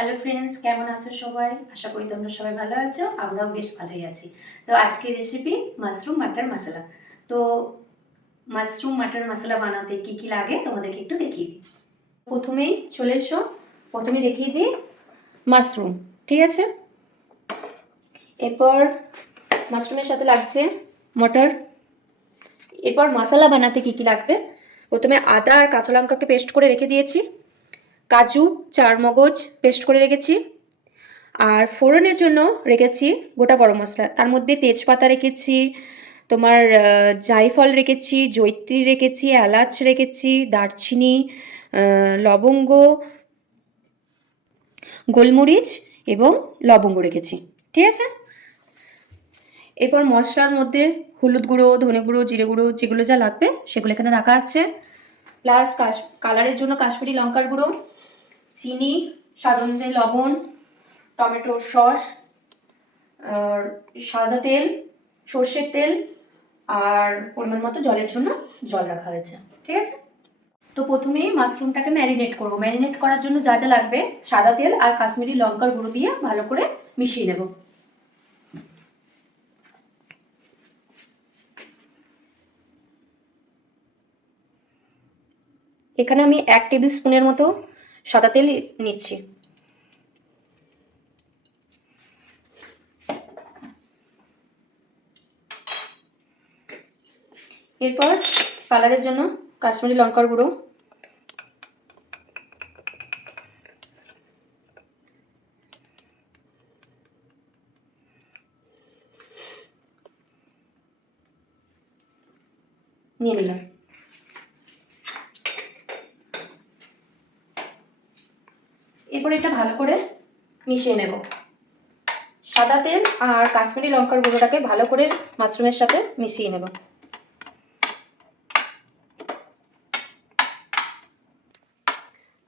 Hello friends, কেমন আছো সবাই? আশা করি তোমরা সবাই ভালো আছো। আমরাও বেশ ভালোই আছি। তো আজকের রেসিপি মাশরুম মাটার মশলা। তো মাশরুম মাটার মশলা বানাতে কি কি লাগে তোমাদেরকে একটু দেখিয়ে দিই। প্রথমেই চলে এসো, প্রথমে দেখিয়ে দিই মাশরুম। ঠিক আছে, এরপর মাশরুমের সাথে লাগছে মটর। এরপর মশলা বানাতে কি কি লাগবে, প্রথমে আদা আর কাঁচা লঙ্কাকে পেস্ট করে রেখে দিয়েছি, কাজু, চারমগজ পেস্ট করে রেখেছি, আর ফোড়নের জন্য রেখেছি গোটা গরম মশলা। তার মধ্যে তেজপাতা রেখেছি, তোমার জায়ফল রেখেছি, জয়িত্রী রেখেছি, এলাচ রেখেছি, দারচিনি, লবঙ্গ, গোলমরিচ এবং লবঙ্গ রেখেছি। ঠিক আছে, এরপর মশলার মধ্যে হলুদ গুঁড়ো, ধনে গুঁড়ো, জিরে গুঁড়ো যেগুলো যা লাগবে সেগুলো এখানে রাখা আছে। প্লাস কালারের জন্য কাশ্মীরি লঙ্কার গুঁড়ো, চিনি, স্বাদ অনুযায়ী লবণ, টমেটোর সস, আর সাদা তেল, সর্ষের তেল, আর পরিমাণ মতো জলের জন্য জল রাখা হয়েছে। ঠিক আছে, তো প্রথমেই মাশরুমটাকে ম্যারিনেট করব। ম্যারিনেট করার জন্য যা যা লাগবে, সাদা তেল আর কাশ্মীরি লঙ্কার গুঁড়ো দিয়ে ভালো করে মিশিয়ে নেব। এখানে আমি 1 টেবিল স্পুনের মতো সাদা তেল নিচ্ছি। এরপর কালারের জন্য কাশ্মীরি লঙ্কার গুঁড়ো, নিয়ে নিলাম। এরপর এটা ভালো করে মিশিয়ে নেব। সাদা তেল আর কাশ্মীরি লঙ্কার গুঁড়োটাকে ভালো করে মাশরুমের সাথে মিশিয়ে নেব।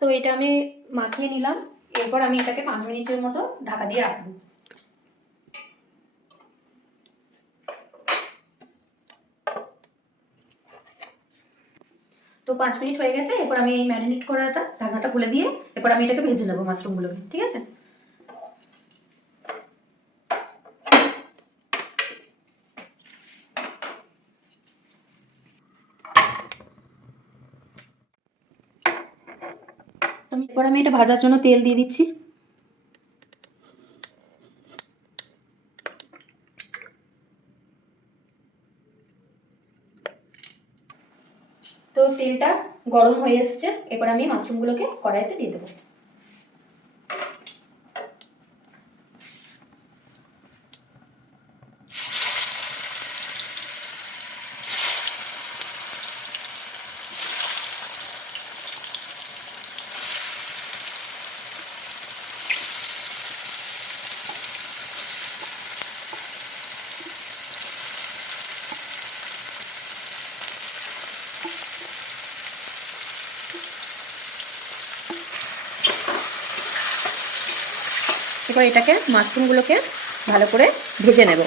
তো এটা আমি মাখিয়ে নিলাম। এরপর আমি এটাকে 5 মিনিটের মতো ঢাকা দিয়ে রাখবো। তো 5 মিনিট হয়ে গেছে। এরপর আমি এই ম্যারিনেট করাটা ঢাকনাটা খুলে দিয়ে এরপর আমি এটাকে ভেজে নেবো মাশরুমগুলোকে। ঠিক আছে, তো এরপর আমি এটা ভাজার জন্য তেল দিয়ে দিচ্ছি। তো তেলটা গরম হয়ে এসছে। এরপর আমি মাশরুমগুলোকে কড়াইতে দিয়ে দেবো। এবার এটাকে মাশরুমগুলোকে ভালো করে ভেজে নেব।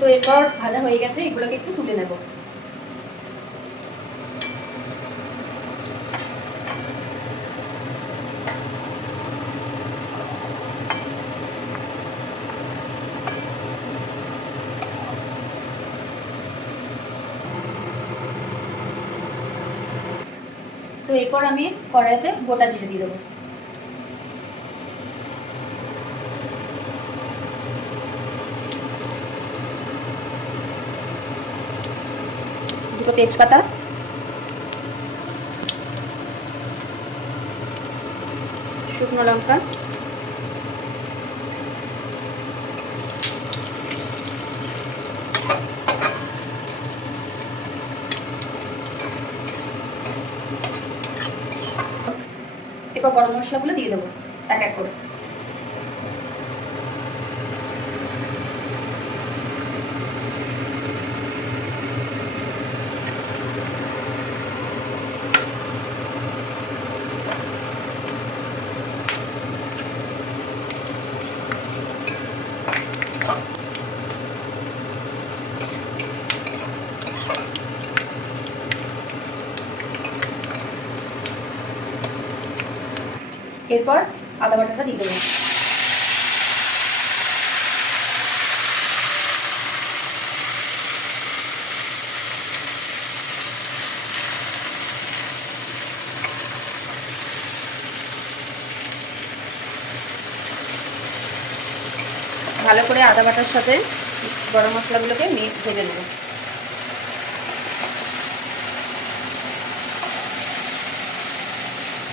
তো এরপর ভাজা হয়ে গেছে, এগুলোকে একটু তুলে নেব। তো এরপর আমি কড়াইতে গোটা জিরে দিয়ে দেবো। দুটো তেজপাতা, শুকনো লঙ্কা, এরপর গরম মশলাগুলো দিয়ে দেবো এক এক করে। এরপর আদা বাটাটা দিয়ে দেবো। ভালো করে আদা বাটার সাথে গরম মশলাগুলোকে ভেজে নেব।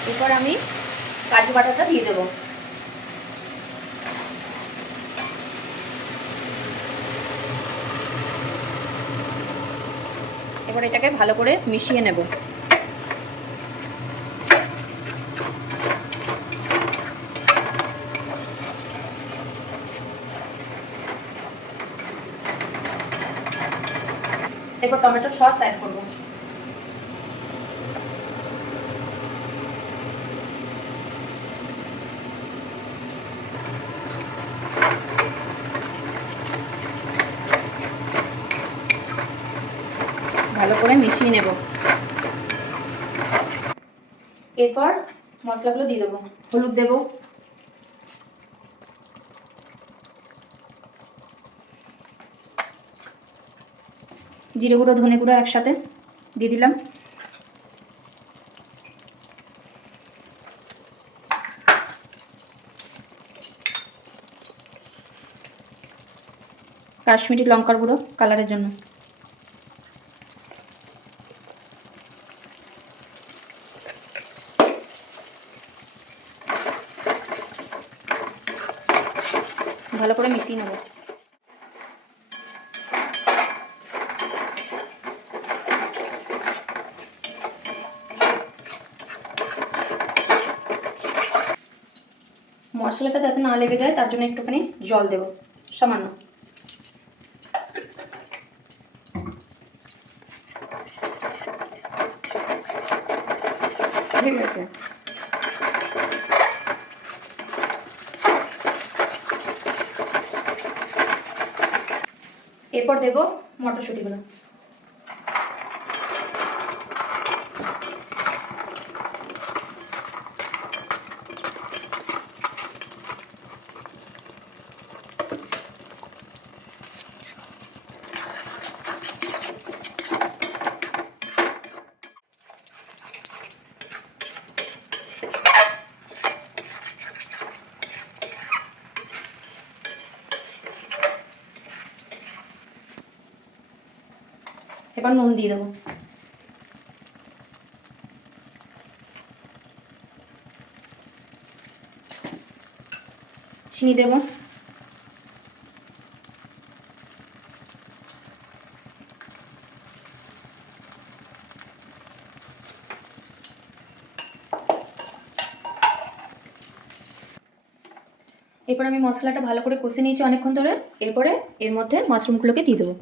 এরপর আমি কাজু বাটাটা দিয়ে দেবো। এবার এটাকে ভালো করে মিশিয়ে নেব। এরপর টমেটো সস অ্যাড করব। ভালো করে মিশিয়ে নেব। এরপর মশলাগুলো দিয়ে দেবো। হলুদ দেব, জিরে গুঁড়ো ধনে গুঁড়ো একসাথে দিয়ে দিলাম, কাশ্মীরি লঙ্কার গুঁড়ো কালারের জন্য, ভালো করে মিশিয়ে নেব। মশলাটা যাতে না লেগে যায় তার জন্য একটুখানি জল দেব, সামান্য। ঠিক আছে। এরপর দেব মটরশুঁটিগুলো। এবার নুন দিয়ে দেবো। চিনি দেব, এরপর আমি মশলাটা ভালো করে কষে নিয়েছি অনেকক্ষণ ধরে। এরপরে এর মধ্যে মাশরুমগুলোকে দিয়ে দেবো।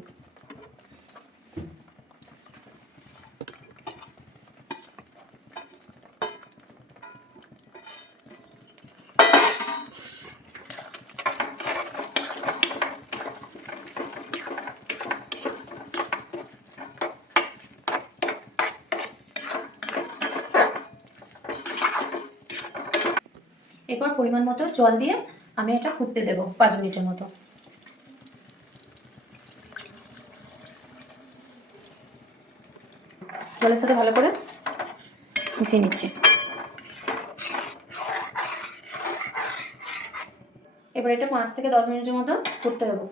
এরপর পরিমাণ মতো জল দিয়ে আমি এটা ফুটতে দেব 5 মিনিটের মতো। জলের সাথে ভালো করে মিশিয়ে নিচ্ছি। এবার এটা 5 থেকে 10 মিনিটের মতো ফুটতে দেবো।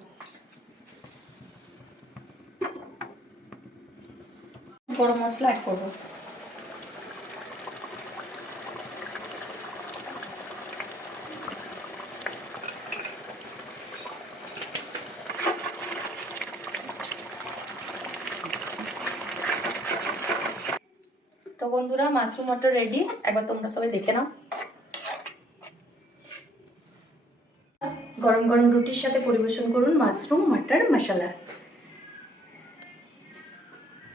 গরম মশলা অ্যাড করবো। তো বন্ধুরা, মাশরুম মটর রেডি। একবার তোমরা সবাই দেখে নাও। গরম গরম রুটির সাথে পরিবেশন করুন মাশরুম মাটার মশলা।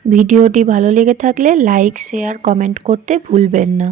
ভিডিওটি ভালো লেগে থাকলে লাইক, শেয়ার, কমেন্ট করতে ভুলবেন না।